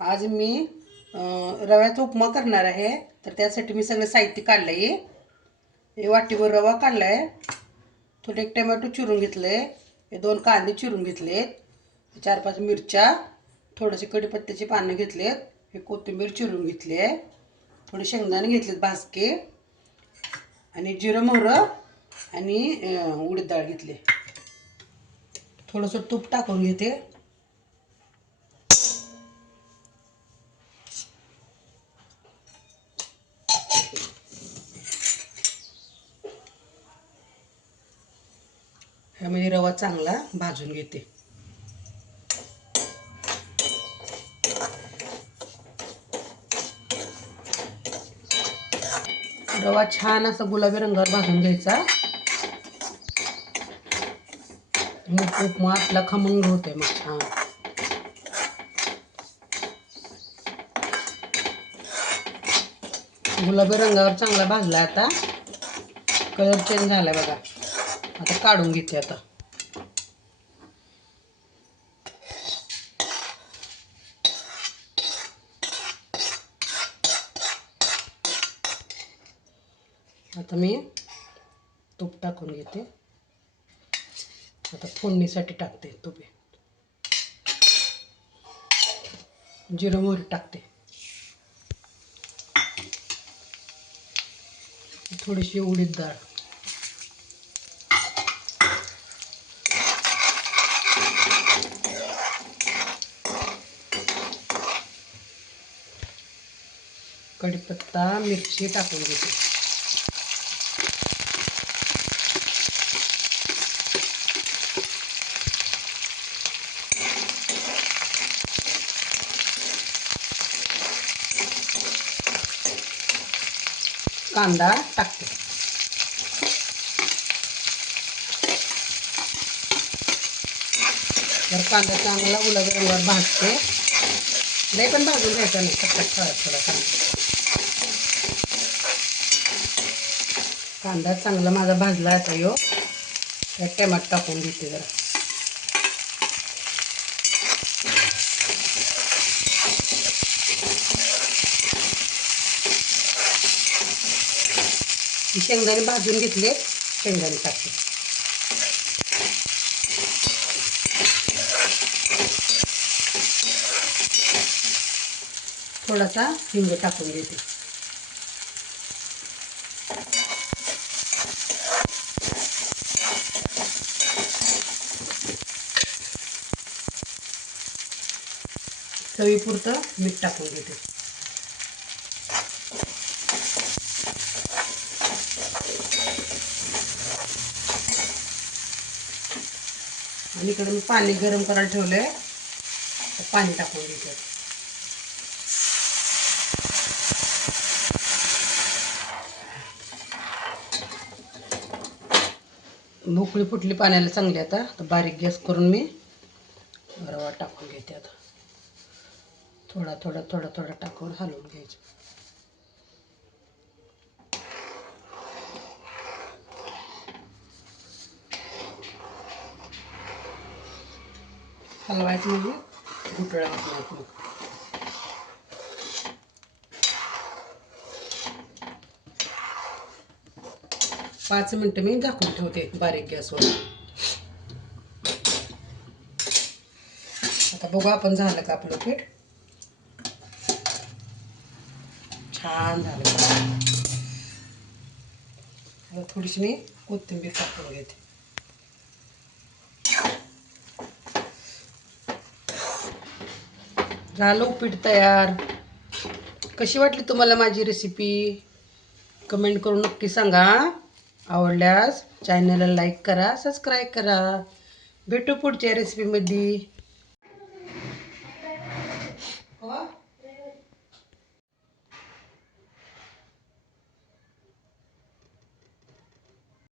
आज मी रव्याचा उपमा करणार आहे. तर त्यासाठी मी सगळं साहित्य काढलं आहे. हे वाटीभर रवा काढला आहे. थोडे एक टोमॅटो चिरून घेतले. हे 2 कांदे चिरून घेतलेत. 4-5 मिरच्या, थोडेसे कढीपत्त्याची पानं घेतलेत. हे कोथिंबीर चिरून घेतली आहे. थोडे शेंगदाणे घेतलेत भाजके आणि जिरं मोहरं आणि उडीद डाळ घेतली. थोडंसं तूप टाकून घेते. ह्यामध्ये रवा चांगला भाजून घेते. रवा छान असा गुलाबी रंगावर भाजून घ्यायचा. मग उपमा आपला खमंग होते. मग छान गुलाबी रंगावर चांगला भाजला. आता कलर चेंज झाला बघा. आता काढून घेते. आता मी तूप टाकून घेते. आता फोडणीसाठी टाकते तूप. जिरं मोहरी टाकते. थोडीशी उडीद डाळ, कढीपत्ता, मिरची टाकून घेते. कांदा टाकते. तर कांदा चांगला गुलाबी रंगावर भाजते. लय पण भाजून घ्यायचा नाही. थोडा कांदा चांगला माझा भाजला. आता त्यात टमाटर टाकून घेते. जरा शेंगदाणे भाजून घेतले. शेंगदाणे टाकते. थोडासा हिंग टाकून घेते. चवीपुरतं मीठ टाकून घेते. आणि इकडे मी पाणी गरम करायला ठेवलंय. पाणी टाकून घेते. भोकळी फुटली पाण्याला चांगली. आता बारीक गॅस करून मी रवा टाकून घेते. आता थोडा टाकून हलवून घ्यायचं. हलवायचं म्हणजे गुठळा होत नाही. 5 मिनिटं मी झाकून ठेवते बारीक गॅसवर. आता बघू आपण झालं का आपलं पीठ. छान झालं. आता थोडीशी मी कोथिंबीर टाकून घेते. झालं उपीट तयार. कशी वाटली तुम्हाला माझी रेसिपी कमेंट करून नक्की सांगा. आवडल्यास चॅनलला लाईक करा, सबस्क्राईब करा. भेटू पुढच्या रेसिपीमध्ये.